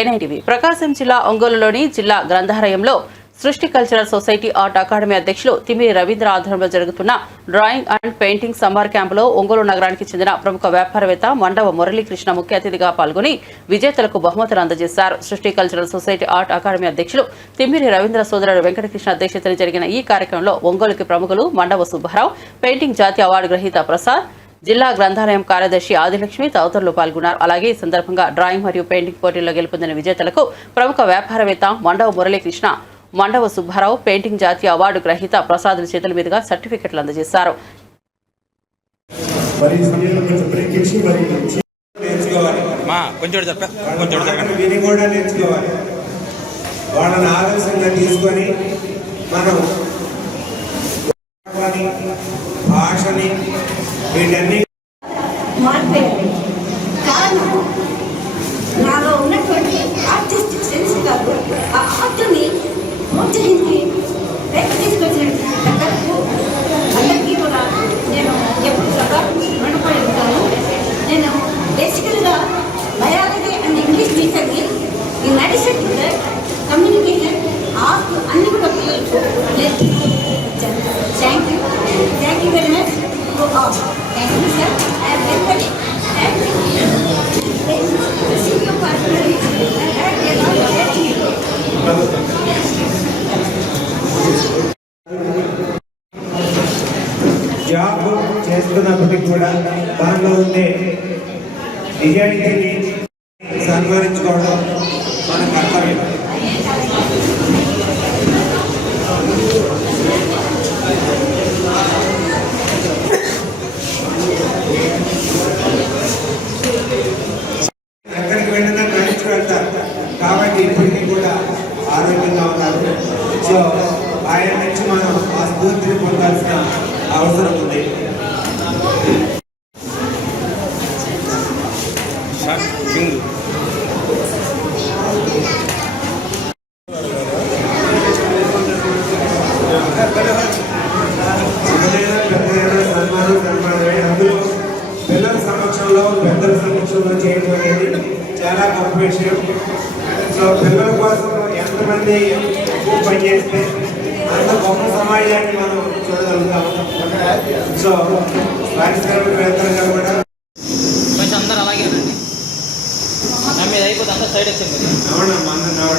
ఎన్ఐటివి. ప్రకాశం జిల్లా ఒంగోలులోని జిల్లా గ్రంథాలయంలో సృష్టి కల్చరల్ సొసైటీ ఆర్ట్ అకాడమీ అధ్యక్షులు తిమిరి రవీంద్ర ఆధ్వర్యంలో జరుగుతున్న డ్రాయింగ్ అండ్ పెయింటింగ్ సమ్మర్ క్యాంపులో ఒంగోలు నగరానికి చెందిన ప్రముఖ వ్యాపారవేత్త మండవ మురళీకృష్ణ ముఖ్య అతిథిగా పాల్గొని విజేతలకు బహుమతులు అందజేశారు. సృష్టి కల్చరల్ సొసైటీ ఆర్ట్ అకాడమీ అధ్యక్షులు తిమ్మిరి రవీంద్ర సోదరుడు వెంకటకృష్ణ అధ్యక్షతన జరిగిన ఈ కార్యక్రమంలో ఒంగోలుకి ప్రముఖులు మండవ సుబ్బారావు పెయింటింగ్ జాతీయ అవార్డు గ్రహీత ప్రసాద్ జిల్లా గ్రంథాలయం కార్యదర్శి ఆదిలక్ష్మి తదితరులు పాల్గొన్నారు. అలాగే ఈ సందర్భంగా డ్రాయింగ్ మరియు పెయింటింగ్ పోటీల్లో గెలుపొందిన విజేతలకు ప్రముఖ వ్యాపారవేత్త మండవ మురళీకృష్ణ మండవ సుబ్బారావు పెయింటింగ్ జాతీయ అవార్డు గ్రహీత ప్రసాద్ చేతుల మీదుగా సర్టిఫికెట్లు అందజేశారు. కొంచెం విని కూడా నేర్చుకోవాలి. వాళ్ళని తీసుకొని మనం భాషని, భాషని వీటన్ని మార్పేయాలి కారణం నాలో ఉన్నటువంటి ఆర్టిస్టిక్ సెన్స్ కాదు ఆ ఆర్ట్ని ప్రోత్సహించి పైకి తీసుకొచ్చిన పెద్దలకు అందరికీ కూడా నేను ఎప్పుడు సదా రుణపడి ఉంటాను నేను బేసికల్గా బయాలజీ అండ్ ఇంగ్లీష్ టీచర్ని ఈ మెడిసిన్ కమ్యూనికేషన్ ఆర్ట్ అన్ని కూడా పిల్లలకు నేర్పించాను thank you thank you very much thank you sir I very much thank you job చేస్తున్నప్పటికీ కూడా దానిలో ఉండే నిజాయితీని సన్మానించుకోవడం మన కర్తవ్యం. ఎక్కడికి వెళ్ళినా నడిచి వెళ్తారు కాబట్టి ఇప్పటికీ కూడా ఆరోగ్యంగా ఉన్నారు సో ఆయన నుంచి మనం ఆ స్ఫూర్తిని పొందాల్సిన అవసరం ఉంది సార్ సింగ్ చిన్నదైనా పెద్దదైనా సన్మానం సన్మానమే అందులో పిల్లల సమక్షంలో పెద్దల సమక్షంలో చేయడం అనేది చాలా గొప్ప విషయం సో పిల్లల కోసం ఎంతమంది ఎక్కువ పనిచేస్తే అంత గొప్ప సమాజాన్ని మనం చూడగలుగుతాం. సో పారిశ్రామికవేత్తలుగా కూడా కొంచెం అందరు అలాగే రండి నా మీద అయిపోతే అందరు సైడ్ వచ్చింది అవునమ్మా అందరూ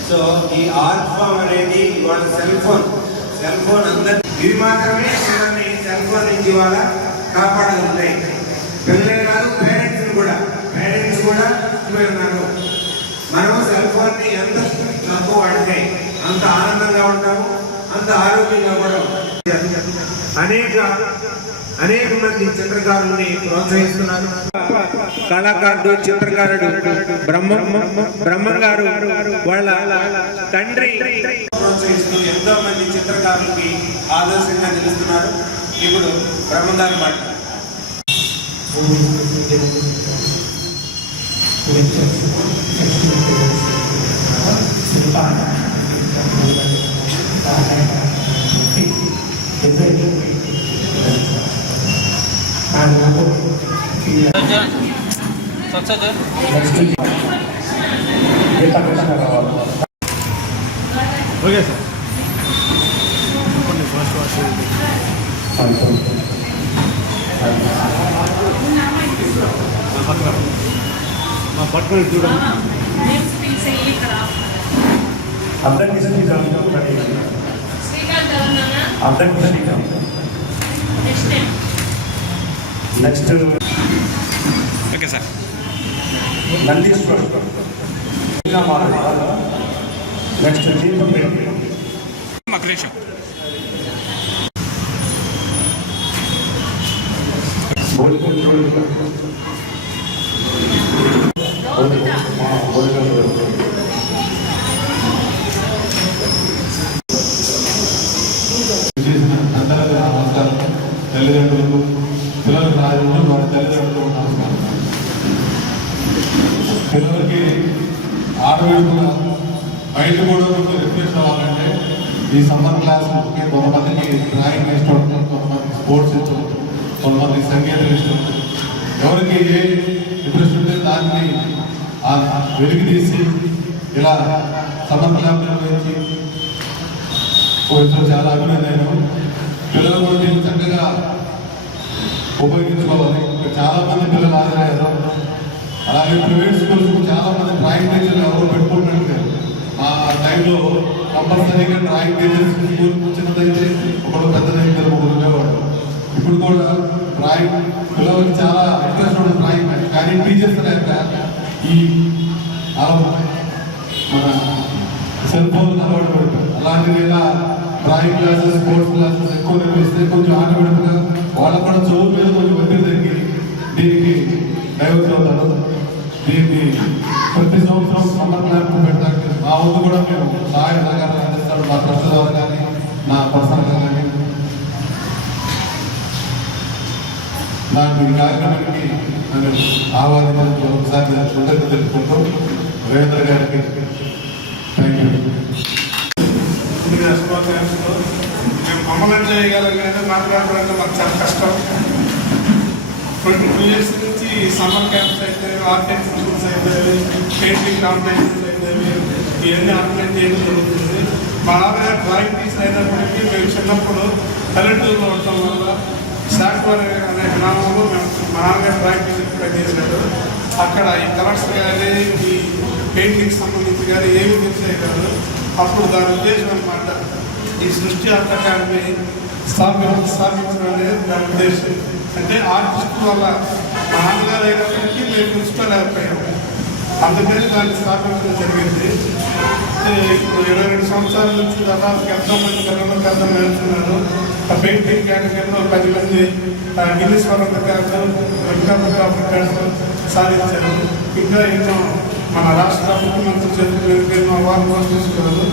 సో ఈ ఆర్ట్ ఫామ్ అనేది ఇవాళ సెల్ ఫోన్ సెల్ ఫోన్ అందరి ఇవి మాత్రమే పిల్లల్ని సెల్ ఫోన్ నుంచి వాళ్ళ కాపాడుతున్నాయి పిల్లలే కాదు పేరెంట్స్ కూడా. పేరెంట్స్ కూడా ఉన్నారు. మనం సెల్ ఫోన్ని ఎంత తక్కువ వాడితే అంత ఆనందంగా ఉంటాము అంత ఆరోగ్యంగా కూడా అనేక అనేక మంది చిత్రకారుల్ని ప్రోత్సహిస్తున్నారు కళాకారుడు చిత్రకారుడు బ్రహ్మ బ్రహ్మం గారు వాళ్ళ తండ్రి ప్రోత్సహిస్తూ ఎంతో మంది చిత్రకారులకి ఆదర్శంగా నిలుస్తున్నారు ఇప్పుడు బ్రహ్మం గారు మాట lectures, activities, Silpana, sir sir next Geetha Krishna రావాలి ఓకే సార్ మా పట్టుకొని చూడండి అర్థం Sriram next time. Next okay sir. Nandishwar. Next Deepam Reddy. మా క్రియేషన్ చేసిన అందరికీ నమస్కారం తల్లిదండ్రులకు పిల్లలకు రాజు వారి తల్లిదండ్రులకు నమస్కారం పిల్లలకి ఆడవేడుగా బయట కూడా కొంచెం రిఫ్రెష్ అవ్వాలంటే ఈ సమ్మర్ క్లాస్ కొంతమందికి డ్రాయింగ్ ఇష్టం కొంతమంది స్పోర్ట్స్ ఇష్టం కొంతమంది సంగీతం ఇష్టం ఎవరికి ఏ ఇంట్రెస్ట్ ఉంటే దాన్ని వెలికి తీసి ఇలా సమ్మర్ క్లాస్ నిర్వహించి కొంచెం చాలా అభినందన పిల్లలు కూడా చక్కగా ఉపయోగించుకోవాలి. చాలా మంది పిల్లలు ఆదరణ అలాగే ప్రైవేట్ స్కూల్స్ చాలా మంది డ్రాయింగ్ టీచర్లు ఎవరు పెట్టుకుంటున్నారు ఆ టైంలో కంపల్సరీగా డ్రాయింగ్ టీచర్స్ స్కూల్ చిన్నదైతే ఒకడు పెద్ద ఇద్దరు ఉండేవాడు ఇప్పుడు కూడా డ్రాయింగ్ పిల్లలకి చాలా ఇంట్రెస్ట్ ఉంటుంది డ్రాయింగ్ కానీ టీచర్స్ లేక ఈ ఆ మన సెల్ ఫోన్ అలవాటు పడిపోయి అలాంటిది ఇలా డ్రాయింగ్ క్లాసెస్ స్పోర్ట్స్ క్లాసెస్ ఎక్కువ నేర్పిస్తే కొంచెం ఆటోమేటిక్గా వాళ్ళకు కూడా చదువు మీద కొంచెం ఒత్తిడి తగ్గి దీనికి డైవర్స్ అవుతారు. దీన్ని ప్రతి సంవత్సరం సమర్థనార్థం క్లాంప్ పెట్టడానికి మా వంతు కూడా మేము సహాయ సహకారాలు అందిస్తాడు మా ట్రస్ట్ ద్వారా కానీ నా పర్సనల్గా కానీ నాకు ఈ కార్యక్రమానికి నన్ను ఆహ్వానించినందుకు ఒకసారి కృతజ్ఞత తెలుపుకుంటూ రవీంద్ర గారికి థ్యాంక్ యూ ముందుగా శుభాకాంక్షలు మేము అమలు చేయగలిగినది మాట్లాడాలంటే మాకు చాలా కష్టం. ట్వంటీ టూ ఇయర్స్ నుంచి సమ్మర్ క్యాంప్స్ అయితే ఆర్ట్ ఎగ్జిబిషన్స్ అయితే పెయింటింగ్ కాంపిటీషన్స్ అయితే ఇవన్నీ ఆర్గనైజ్ చేయడం జరుగుతుంది. బాగా డ్రాయింగ్ టీచర్ అయినప్పటికీ మేము చిన్నప్పుడు పల్లెటూరులో ఉండటం వల్ల శాఖవర్ అనే గ్రామంలో మేము మా నాన్నగారు డ్రాయింగ్ టీచర్ పనిచేశాడు అక్కడ ఈ కలర్స్ కానీ ఈ పెయింటింగ్ సంబంధించి కానీ ఏమి తెలిసే కాదు అప్పుడు దాని ఉద్దేశం అనమాట ఈ సృష్టి ఆర్ట్ అకాడమీ స్థాపించ స్థాపించడం అనేది దాని ఉద్దేశం. అంటే ఆర్టిస్ట్ వల్ల మా నాన్నగారు అయినప్పటికీ మేము ప్రిన్సిపల్ అయిపోయాము అందుకని దాన్ని స్థాపించడం జరిగింది. ఇప్పుడు ఇరవై రెండు సంవత్సరాల నుంచి దాదాపు ఎంతో మంది పిల్లలకు అర్థం నేర్చుకున్నారు. ఆ పెయింటింగ్ కేటగిరీలో పది మంది Guinness world record record records సాధించారు. ఇంకా ఎన్నో మన రాష్ట్ర ముఖ్యమంత్రి చేతులు ఎన్నో అవార్డు కూడా తీసుకున్నారు.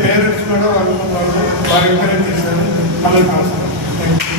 పేరెంట్స్ కూడా వాళ్ళు వారి పేరెంట్స్ చేశారు అలాగే థ్యాంక్ యూ